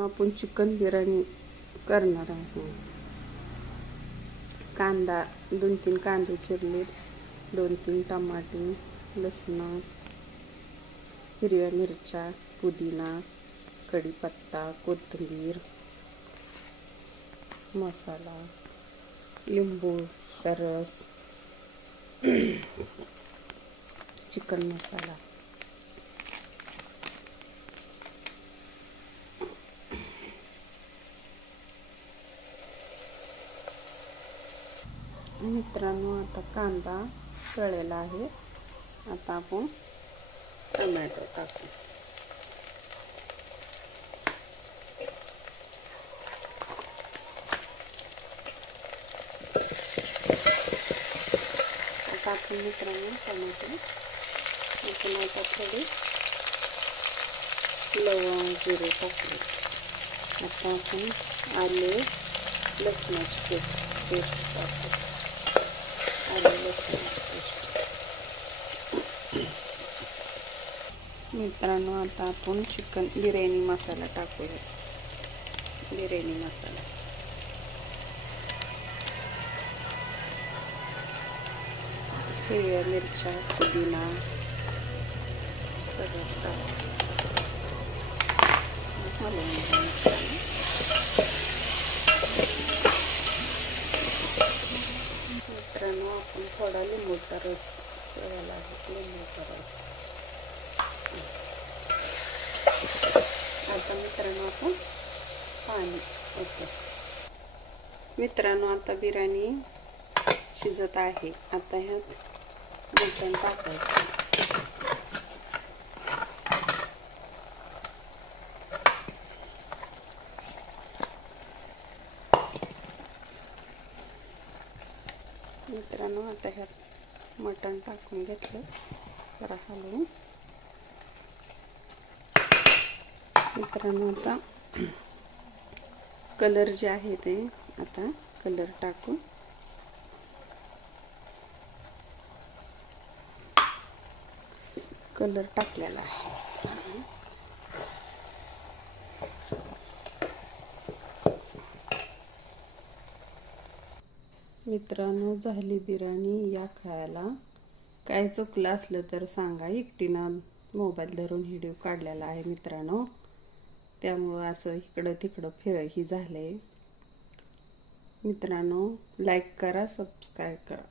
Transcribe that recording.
आपण चिकन बिर्याणी करणार आहोत. कांदा 2-3 कांदे चिरले, 2-3 टमाटे, लसूण, हिरव्या मिरच्या, पुदिना, कढीपत्ता, कोथिंबीर, मसाला, लिंबूचा रस, चिकन मसाला. मित्रांनो, आता कांदा तळलेला आहे. आता आपण टोमॅटो टाकू. आता आपण मित्रांनो टोमॅटो आपण आता थोडे लवंग जिरे टाकले. आता आपण आले लसणाची पेस्ट टाकू. मित्रांनो, आता आपण चिकन बिर्याणी मसाला टाकूया. बिर्याणी मसाला हिरव्या मिरच्या, पुदिना सगळं टाकू. मित्रांनो, आपण थोडा लिंबूचा रस ठेवायला आहे. लिंबूचा रस आता मित्रांनो आपण पाणी ओके. मित्रांनो, आता बिर्याणी शिजत आहे. आता ह्यात मटण टाकायचं. मित्रांनो, आता ह्यात मटण टाकून घेतलं. जरा हलवून मित्रांनो, आता कलर जे आहे ते आता कलर टाकून कलर टाकलेला आहे. मित्रांनो, झाली बिर्याणी. या खायला. काय चुकलं असलं तर सांगा. एकटीनं मोबाईल धरून व्हिडिओ काढलेला आहे मित्रांनो, त्यामुळं असं इकडं तिकडं ही झालंय. मित्रांनो, लाईक करा, सबस्क्राईब करा.